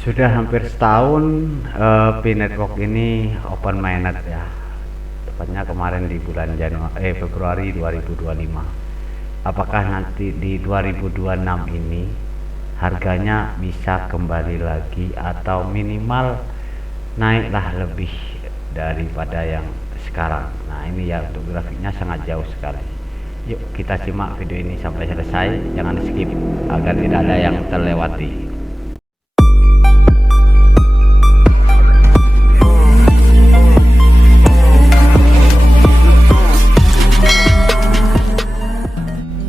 Sudah hampir setahun Pi Network ini open mainnet ya. Tepatnya kemarin di bulan Februari 2025. Apakah nanti di 2026 ini harganya bisa kembali lagi atau minimal naiklah lebih daripada yang sekarang? Nah, ini ya, untuk grafiknya sangat jauh sekali. Yuk kita simak video ini sampai selesai, jangan di skip agar tidak ada yang terlewati.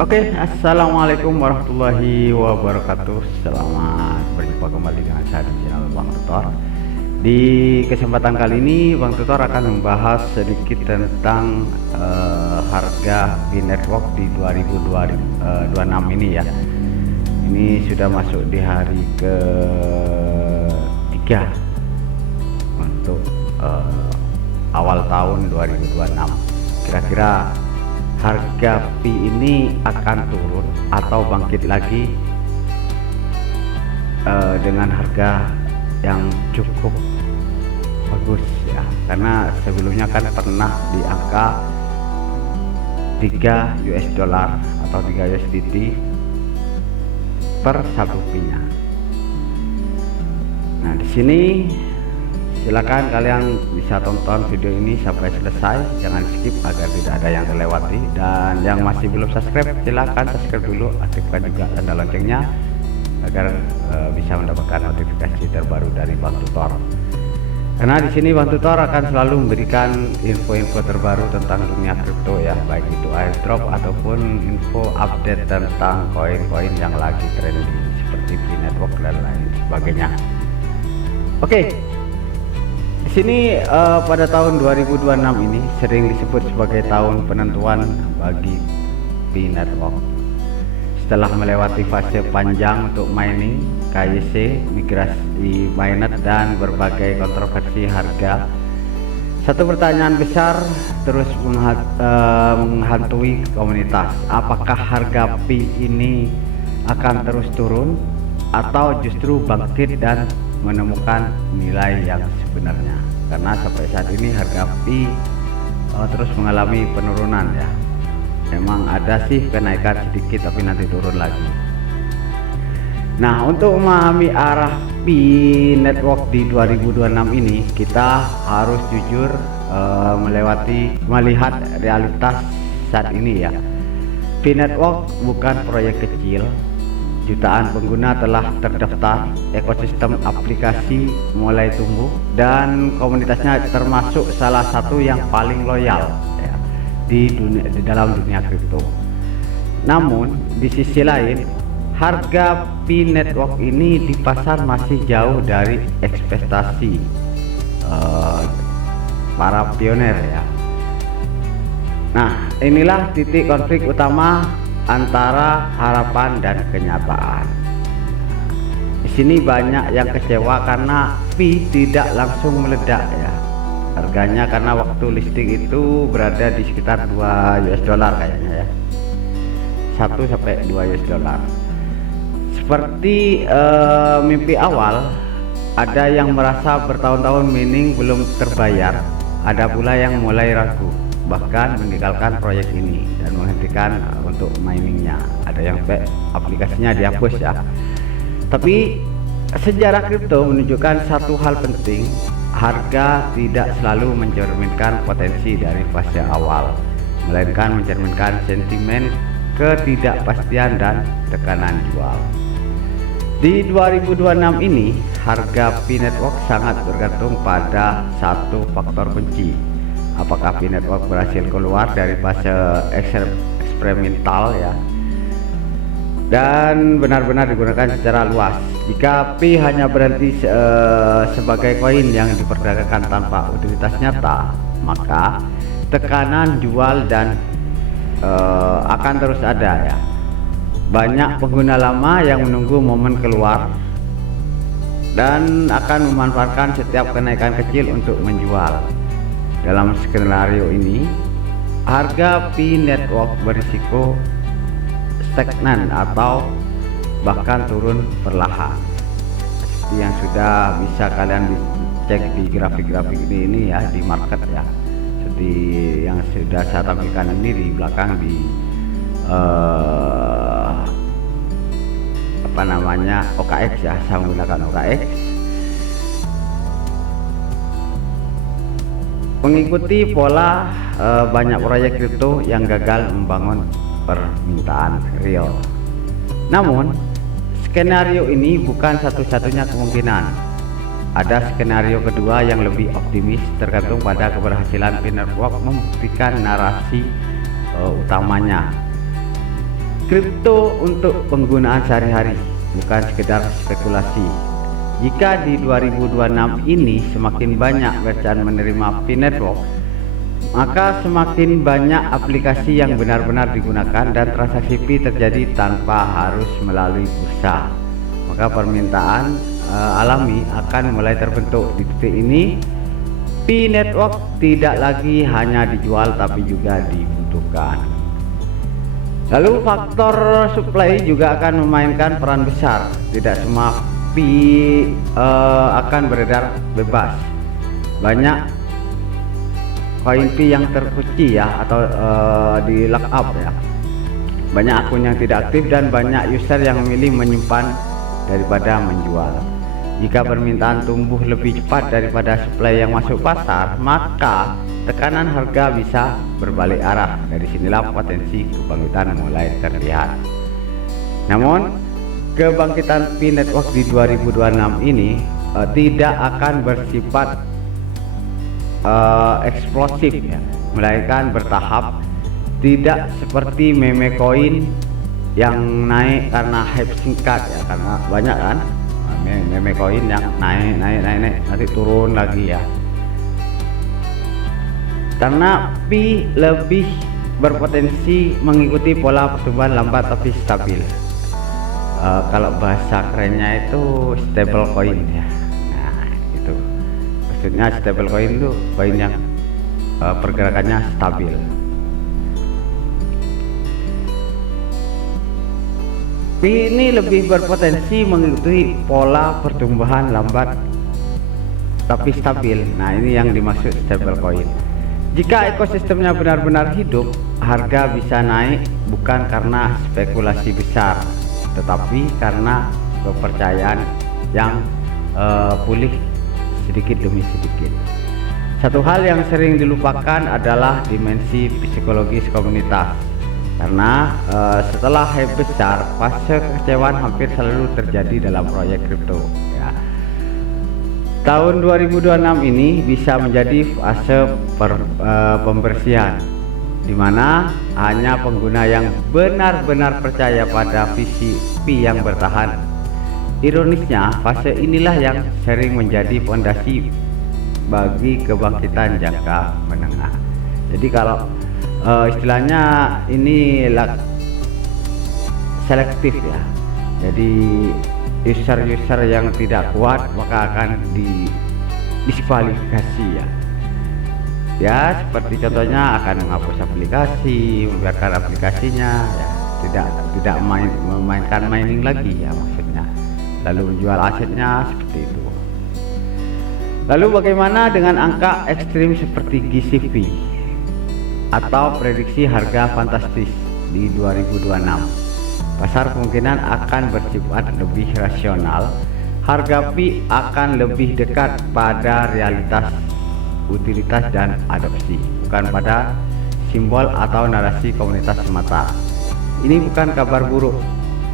Oke, assalamualaikum warahmatullahi wabarakatuh. Selamat berjumpa kembali dengan saya di channel Bang Tutor. Di kesempatan kali ini Bang Tutor akan membahas sedikit tentang harga Pi Network di 2026 ini ya. Ini sudah masuk di hari ke-3 untuk awal tahun 2026. Kira-kira harga Pi ini akan turun atau bangkit lagi dengan harga yang cukup bagus ya, karena sebelumnya kan pernah di angka 3 US dollar atau 3 USDT per satu Pi-nya. Nah, di sini silakan kalian bisa tonton video ini sampai selesai, jangan skip agar tidak ada yang terlewati. Dan yang masih belum subscribe, silakan subscribe dulu, aktifkan juga tanda loncengnya agar bisa mendapatkan notifikasi terbaru dari Bang Tutor. Karena di sini Bang Tutor akan selalu memberikan info-info terbaru tentang dunia kripto ya, baik itu airdrop ataupun info update tentang koin-koin yang lagi trending seperti Pi Network dan lain sebagainya. Oke. Di sini pada tahun 2026 ini sering disebut sebagai tahun penentuan bagi Pi Network. Setelah melewati fase panjang untuk mining, KYC, migrasi mainnet dan berbagai kontroversi harga, satu pertanyaan besar terus menghantui komunitas. Apakah harga Pi ini akan terus turun atau justru bangkit dan menemukan nilai yang sebenarnya? Karena sampai saat ini harga Pi terus mengalami penurunan ya. Memang ada sih kenaikan sedikit tapi nanti turun lagi. Nah, untuk memahami arah Pi Network di 2026 ini, kita harus jujur melihat realitas saat ini ya. Pi Network bukan proyek kecil. Jutaan pengguna telah terdaftar, ekosistem aplikasi mulai tumbuh, dan komunitasnya termasuk salah satu yang paling loyal ya, di dalam dunia kripto. Namun di sisi lain, harga Pi Network ini di pasar masih jauh dari ekspektasi para pioner ya. Nah, inilah titik konflik utama antara harapan dan kenyataan. Di sini banyak yang kecewa karena Pi tidak langsung meledak ya harganya, karena waktu listing itu berada di sekitar 2 US dollar kayaknya ya, 1 sampai 2 US dollar. Seperti mimpi awal, ada yang merasa bertahun-tahun mining belum terbayar, ada pula yang mulai ragu, bahkan meninggalkan proyek ini dan menghentikan untuk miningnya. Ada yang aplikasinya dihapus ya. Tapi sejarah kripto menunjukkan satu hal penting, harga tidak selalu mencerminkan potensi dari fase awal, melainkan mencerminkan sentimen ketidakpastian dan tekanan jual. Di 2026 ini, harga Pi Network sangat bergantung pada satu faktor kunci. Apakah Pi Network berhasil keluar dari fase eksperimental ya, dan benar-benar digunakan secara luas. Jika Pi hanya berhenti sebagai koin yang diperdagangkan tanpa utilitas nyata, maka tekanan jual dan akan terus ada ya. Banyak pengguna lama yang menunggu momen keluar dan akan memanfaatkan setiap kenaikan kecil untuk menjual. Dalam skenario ini, harga Pi Network berisiko stagnan atau bahkan turun perlahan. seperti yang sudah bisa kalian cek di grafik-grafik ini ya, di market ya, seperti yang sudah saya tampilkan ini di belakang di apa namanya, OKX ya. Saya menggunakan OKX mengikuti pola banyak proyek kripto yang gagal membangun permintaan real. Namun skenario ini bukan satu-satunya kemungkinan. Ada skenario kedua yang lebih optimis, tergantung pada keberhasilan P-Network membuktikan narasi utamanya. Kripto untuk penggunaan sehari-hari, bukan sekedar spekulasi. Jika di 2026 ini semakin banyak merchant menerima P-Network, maka semakin banyak aplikasi yang benar-benar digunakan dan transaksi P terjadi tanpa harus melalui bursa. Maka permintaan alami akan mulai terbentuk. Di titik ini P-Network tidak lagi hanya dijual tapi juga dibutuhkan. Lalu faktor supply juga akan memainkan peran besar. Tidak semua P akan beredar bebas. Banyak koin P yang terkunci ya, atau di lock up ya. Banyak akun yang tidak aktif dan banyak user yang memilih menyimpan daripada menjual. Jika permintaan tumbuh lebih cepat daripada supply yang masuk pasar, maka tekanan harga bisa berbalik arah. Dari sinilah potensi kebangkitan mulai terlihat. Namun kebangkitan P-Network di 2026 ini tidak akan bersifat eksplosif ya, melainkan bertahap. Tidak seperti meme coin yang naik karena hype singkat ya, karena banyak kan meme coin yang naik nanti turun lagi ya. Karena P lebih berpotensi mengikuti pola pertumbuhan lambat tapi stabil. Kalau bahasa kerennya itu stable coin ya. Nah itu maksudnya, stable coin itu koin yang pergerakannya stabil. Ini lebih berpotensi mengikuti pola pertumbuhan lambat tapi stabil. Nah ini yang dimaksud stable coin. Jika ekosistemnya benar-benar hidup, harga bisa naik bukan karena spekulasi besar, tetapi karena kepercayaan yang pulih sedikit demi sedikit. Satu hal yang sering dilupakan adalah dimensi psikologis komunitas. Karena setelah hype besar, fase kekecewaan hampir selalu terjadi dalam proyek kripto ya. Tahun 2026 ini bisa menjadi fase pembersihan, di mana hanya pengguna yang benar-benar percaya pada visi P yang bertahan. Ironisnya, fase inilah yang sering menjadi fondasi bagi kebangkitan jangka menengah. Jadi kalau istilahnya ini selektif ya. Jadi user-user yang tidak kuat maka akan diskualifikasi ya. Ya seperti contohnya akan menghapus aplikasi, membiarkan aplikasinya ya, tidak memainkan mining lagi ya maksudnya, lalu menjual asetnya seperti itu. Lalu bagaimana dengan angka ekstrim seperti GCV atau prediksi harga fantastis di 2026? Pasar kemungkinan akan bersifat lebih rasional. Harga P akan lebih dekat pada realitas, utilitas dan adopsi, bukan pada simbol atau narasi komunitas semata. Ini bukan kabar buruk,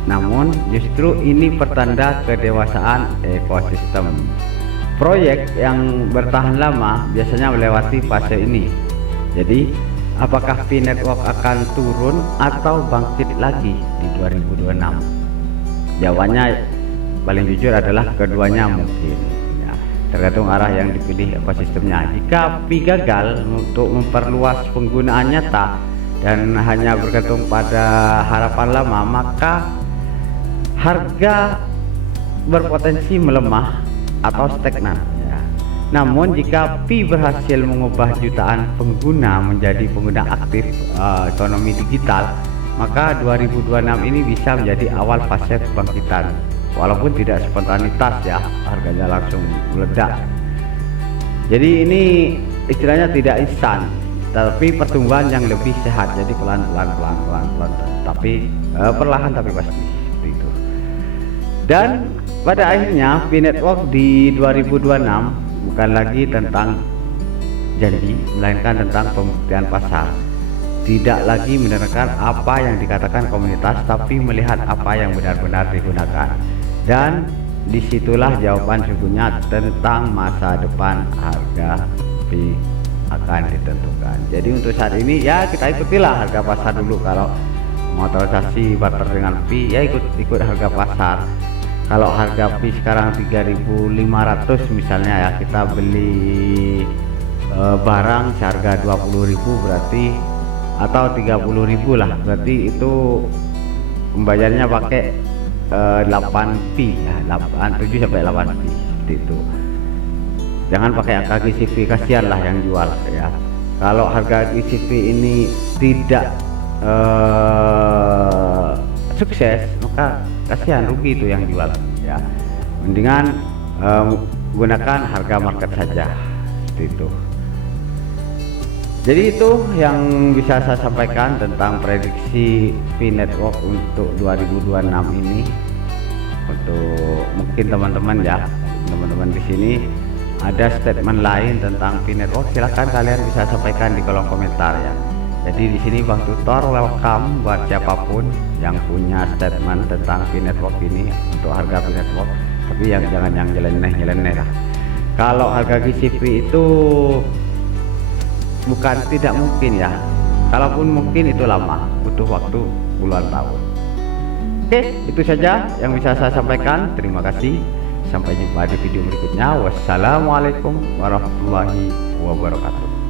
namun justru ini pertanda kedewasaan ekosistem. Proyek yang bertahan lama biasanya melewati fase ini. Jadi apakah P-Network akan turun atau bangkit lagi di 2026? Jawabannya paling jujur adalah keduanya mungkin ya, tergantung arah yang dipilih ekosistemnya. Jika P gagal untuk memperluas penggunaan nyata dan hanya bergantung pada harapan lama, maka harga berpotensi melemah atau stagnan ya. Namun jika P berhasil mengubah jutaan pengguna menjadi pengguna aktif ekonomi digital, maka 2026 ini bisa menjadi awal fase kebangkitan walaupun tidak spontanitas ya, harganya langsung meledak. Jadi ini istilahnya tidak instan, tapi pertumbuhan yang lebih sehat. Jadi pelan-pelan, tapi perlahan tapi pasti seperti itu. Dan pada akhirnya P-Network di 2026 bukan lagi tentang janji, melainkan tentang pembuktian pasar. Tidak lagi mendengarkan apa yang dikatakan komunitas, tapi melihat apa yang benar-benar digunakan. Dan disitulah jawaban sesungguhnya tentang masa depan harga P akan ditentukan. Jadi untuk saat ini ya kita ikutilah harga pasar dulu. Kalau mau transaksi barter dengan P ya ikut harga pasar. Kalau harga P sekarang 3.500 misalnya ya, kita beli barang seharga 20.000 berarti, atau 30.000 lah, berarti itu membayarnya pakai 8 P ya, 7 sampai 8 P seperti itu. Jangan pakai angka GCV, kasihan lah yang jual ya. Kalau harga GCV ini tidak sukses, maka kasihan, rugi itu yang jual ya. Mendingan gunakan harga market saja seperti itu. Jadi itu yang bisa saya sampaikan tentang prediksi P-Network untuk 2026 ini. Untuk mungkin teman-teman ya, teman-teman di sini ada statement lain tentang P-Network, silahkan kalian bisa sampaikan di kolom komentar ya. Jadi di sini Bang Tutor welcome buat siapapun yang punya statement tentang P-Network ini untuk harga P-Network, tapi yang jangan yang nyeleneh lah. Kalau harga GCP itu bukan tidak mungkin ya, kalaupun mungkin itu lama, butuh waktu puluhan tahun. Oke, itu saja yang bisa saya sampaikan. Terima kasih, sampai jumpa di video berikutnya. Wassalamualaikum warahmatullahi wabarakatuh.